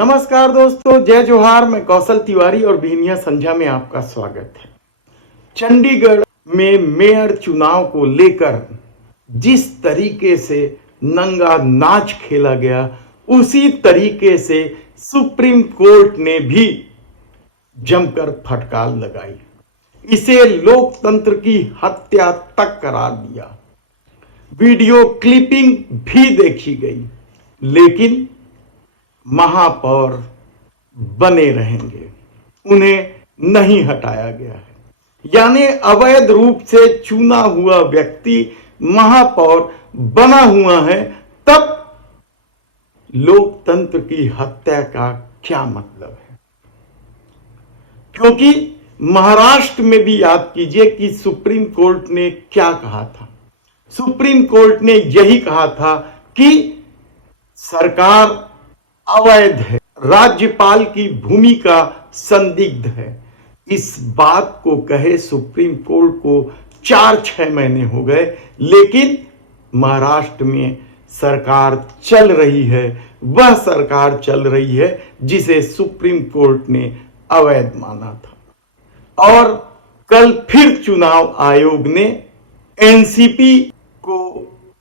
नमस्कार दोस्तों, जय जोहार। मैं कौशल तिवारी और बीनिया संध्या में आपका स्वागत है। चंडीगढ़ में मेयर चुनाव को लेकर जिस तरीके से नंगा नाच खेला गया, उसी तरीके से सुप्रीम कोर्ट ने भी जमकर फटकार लगाई। इसे लोकतंत्र की हत्या तक करार दिया। वीडियो क्लिपिंग भी देखी गई, लेकिन महापौर बने रहेंगे, उन्हें नहीं हटाया गया है। यानी अवैध रूप से चुना हुआ व्यक्ति महापौर बना हुआ है, तब लोकतंत्र की हत्या का क्या मतलब है? क्योंकि महाराष्ट्र में भी याद कीजिए कि सुप्रीम कोर्ट ने क्या कहा था। सुप्रीम कोर्ट ने यही कहा था कि सरकार अवैध है, राज्यपाल की भूमिका संदिग्ध है। इस बात को कहे सुप्रीम कोर्ट को 4-6 महीने हो गए, लेकिन महाराष्ट्र में सरकार चल रही है, वह सरकार चल रही है जिसे सुप्रीम कोर्ट ने अवैध माना था। और कल फिर चुनाव आयोग ने एनसीपी को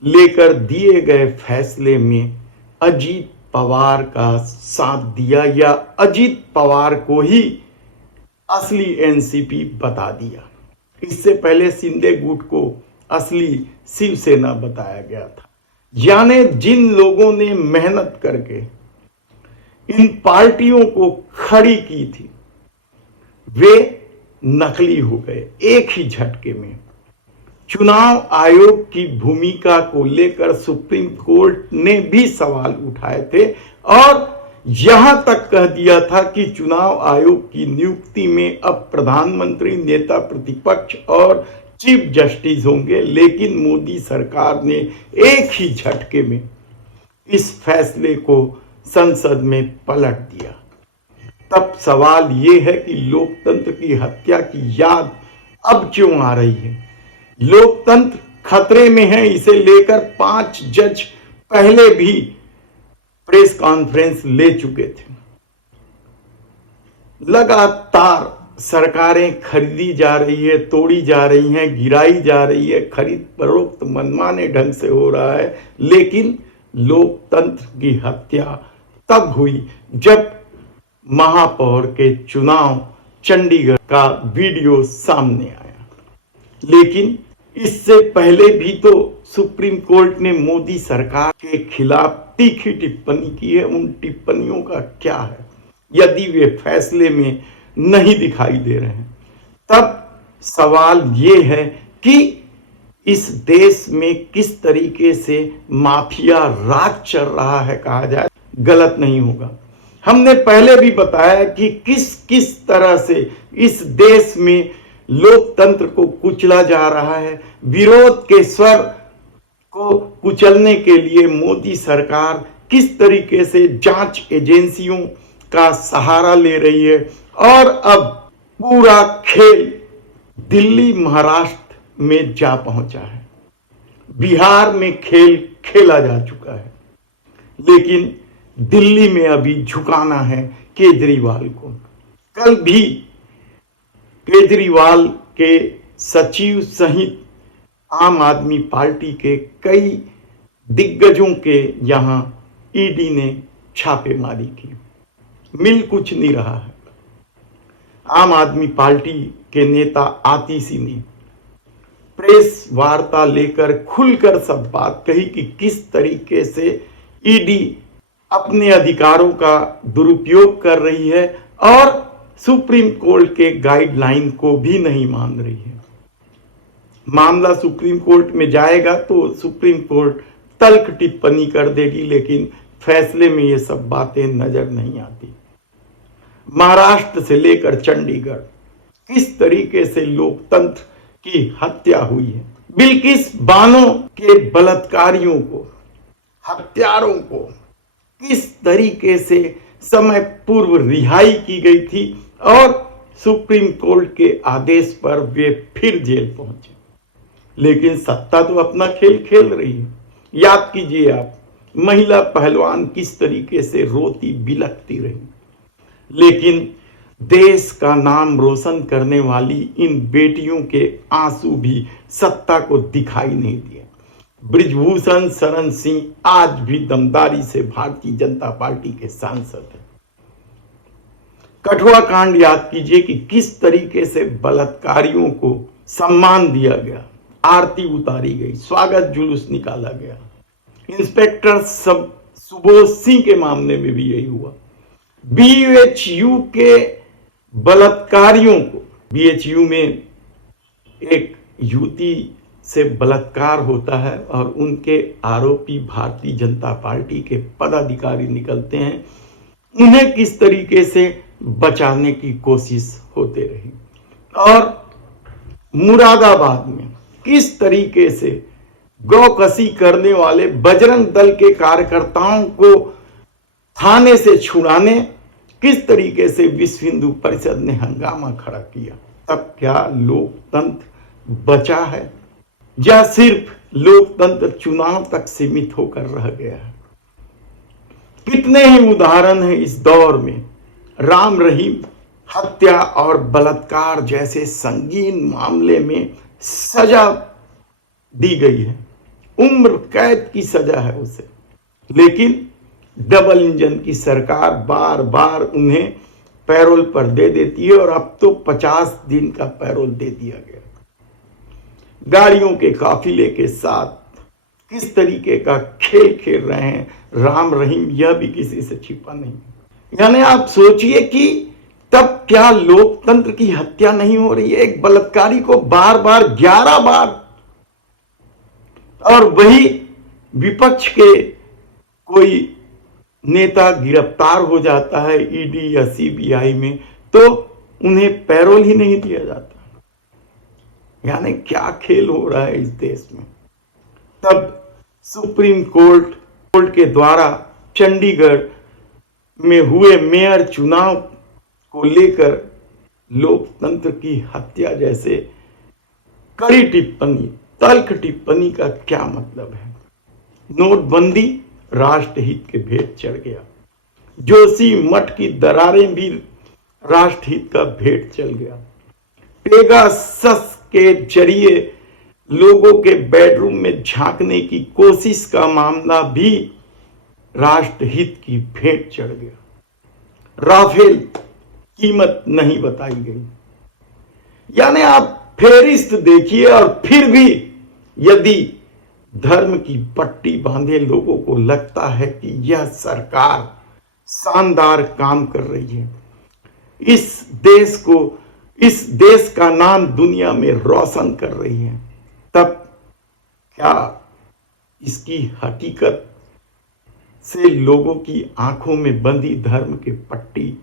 लेकर दिए गए फैसले में अजीत पवार का साथ दिया, या अजीत पवार को ही असली एनसीपी बता दिया। इससे पहले शिंदे गुट को असली शिवसेना बताया गया था। यानी जिन लोगों ने मेहनत करके इन पार्टियों को खड़ी की थी, वे नकली हो गए एक ही झटके में। चुनाव आयोग की भूमिका को लेकर सुप्रीम कोर्ट ने भी सवाल उठाए थे और यहां तक कह दिया था कि चुनाव आयोग की नियुक्ति में अब प्रधानमंत्री, नेता प्रतिपक्ष और चीफ जस्टिस होंगे। लेकिन मोदी सरकार ने एक ही झटके में इस फैसले को संसद में पलट दिया। तब सवाल यह है कि लोकतंत्र की हत्या की याद अब क्यों आ रही है? लोकतंत्र खतरे में है, इसे लेकर 5 जज पहले भी प्रेस कॉन्फ्रेंस ले चुके थे। लगातार सरकारें खरीदी जा रही है, तोड़ी जा रही हैं, गिराई जा रही है, खरीद फरोख्त मनमाने ढंग से हो रहा है। लेकिन लोकतंत्र की हत्या तब हुई जब महापौर के चुनाव चंडीगढ़ का वीडियो सामने आया। लेकिन इससे पहले भी तो सुप्रीम कोर्ट ने मोदी सरकार के खिलाफ तीखी टिप्पणी की है। उन टिप्पणियों का क्या है यदि वे फैसले में नहीं दिखाई दे रहे हैं? तब सवाल ये है कि इस देश में किस तरीके से माफिया राज चल रहा है, कहा जाए गलत नहीं होगा। हमने पहले भी बताया कि किस किस तरह से इस देश में लोकतंत्र को कुचला जा रहा है। विरोध के स्वर को कुचलने के लिए मोदी सरकार किस तरीके से जांच एजेंसियों का सहारा ले रही है, और अब पूरा खेल दिल्ली, महाराष्ट्र में जा पहुंचा है। बिहार में खेल खेला जा चुका है, लेकिन दिल्ली में अभी झुकाना है केजरीवाल को। कल भी केजरीवाल के सचिव सहित आम आदमी पार्टी के कई दिग्गजों के यहां ईडी ने छापेमारी की। मिल कुछ नहीं रहा है। आम आदमी पार्टी के नेता आतिशी ने प्रेस वार्ता लेकर खुलकर सब बात कही कि किस तरीके से ईडी अपने अधिकारों का दुरुपयोग कर रही है और सुप्रीम कोर्ट के गाइडलाइन को भी नहीं मान रही है। मामला सुप्रीम कोर्ट में जाएगा तो सुप्रीम कोर्ट तल्ख टिप्पणी कर देगी, लेकिन फैसले में ये सब बातें नजर नहीं आती। महाराष्ट्र से लेकर चंडीगढ़ किस तरीके से लोकतंत्र की हत्या हुई है। बिल्किस बानो के बलात्कारियों को, हत्यारों को किस तरीके से समय पूर्व रिहाई की गई थी और सुप्रीम कोर्ट के आदेश पर वे फिर जेल पहुंचे। लेकिन सत्ता तो अपना खेल खेल रही है। याद कीजिए आप महिला पहलवान किस तरीके से रोती बिलखती रही, लेकिन देश का नाम रोशन करने वाली इन बेटियों के आंसू भी सत्ता को दिखाई नहीं दिए। बृजभूषण शरण सिंह आज भी दमदारी से भारतीय जनता पार्टी के सांसद हैं। कठुआ कांड याद कीजिए कि किस तरीके से बलात्कारियों को सम्मान दिया गया, आरती उतारी गई, स्वागत जुलूस निकाला गया। इंस्पेक्टर सुबोध सिंह के मामले में भी यही हुआ। बीएचयू के बलात्कारियों को, बीएचयू में एक युवती से बलात्कार होता है और उनके आरोपी भारतीय जनता पार्टी के पदाधिकारी निकलते हैं, उन्हें किस तरीके से बचाने की कोशिश होते रही। और मुरादाबाद में किस तरीके से गौकसी करने वाले बजरंग दल के कार्यकर्ताओं को थाने से छुड़ाने किस तरीके से विश्व हिंदू परिषद ने हंगामा खड़ा किया। तब क्या लोकतंत्र बचा है या सिर्फ लोकतंत्र चुनाव तक सीमित होकर रह गया है? कितने ही उदाहरण हैं इस दौर में। राम रहीम हत्या और बलात्कार जैसे संगीन मामले में सजा दी गई है, उम्र कैद की सजा है उसे, लेकिन डबल इंजन की सरकार बार बार उन्हें पैरोल पर दे देती है और अब तो 50 दिन का पैरोल दे दिया गया। गाड़ियों के काफिले के साथ किस तरीके का खेल खेल रहे हैं राम रहीम, यह भी किसी से छिपा नहीं। यानी आप सोचिए कि तब क्या लोकतंत्र की हत्या नहीं हो रही है? एक बलात्कारी को बार बार 11 बार, और वही विपक्ष के कोई नेता गिरफ्तार हो जाता है ईडी या सीबीआई में, तो उन्हें पैरोल ही नहीं दिया जाता। यानी क्या खेल हो रहा है इस देश में। तब सुप्रीम कोर्ट के द्वारा चंडीगढ़ में हुए मेयर चुनाव को लेकर लोकतंत्र की हत्या जैसे कड़ी टिप्पणी, तल्ख टिप्पणी का क्या मतलब है? नोटबंदी राष्ट्रहित के भेंट चढ़ गया। जोशी मठ की दरारें भी राष्ट्रहित का भेंट चल गया। पेगासस के जरिए लोगों के बेडरूम में झांकने की कोशिश का मामला भी राष्ट्रहित की भेंट चढ़ गया। राफेल कीमत नहीं बताई गई। यानी आप फेरिस्त देखिए, और फिर भी यदि धर्म की पट्टी बांधे लोगों को लगता है कि यह सरकार शानदार काम कर रही है, इस देश का नाम दुनिया में रोशन कर रही है, तब क्या इसकी हकीकत से लोगों की आंखों में बंधी धर्म की पट्टी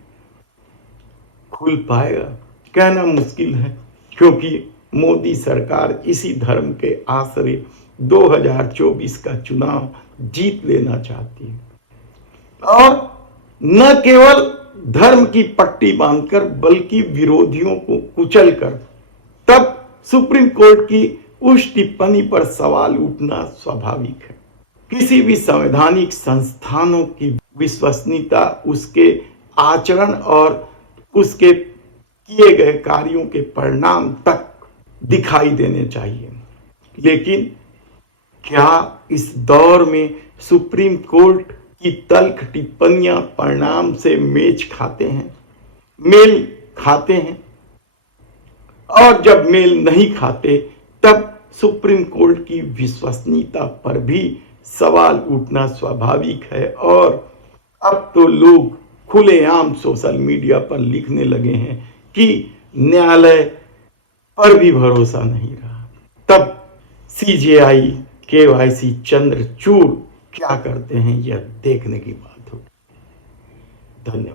खुल पाएगा? कहना मुश्किल है, क्योंकि मोदी सरकार इसी धर्म के आश्रय 2024 का चुनाव जीत लेना चाहती है, और न केवल धर्म की पट्टी बांधकर बल्कि विरोधियों को कुचलकर। तब सुप्रीम कोर्ट की उस टिप्पणी पर सवाल उठना स्वाभाविक है। किसी भी संवैधानिक संस्थानों की विश्वसनीयता उसके आचरण और उसके किए गए कार्यों के परिणाम तक दिखाई देने चाहिए। लेकिन क्या इस दौर में सुप्रीम कोर्ट की तल्ख टिप्पणियां परिणाम से मेल खाते हैं? और जब मेल नहीं खाते, तब सुप्रीम कोर्ट की विश्वसनीयता पर भी सवाल उठना स्वाभाविक है। और अब तो लोग खुलेआम सोशल मीडिया पर लिखने लगे हैं कि न्यायालय पर भी भरोसा नहीं रहा। तब सीजेआई केवाईसी चंद्रचूड़ क्या करते हैं, यह देखने की बात होगी। धन्यवाद।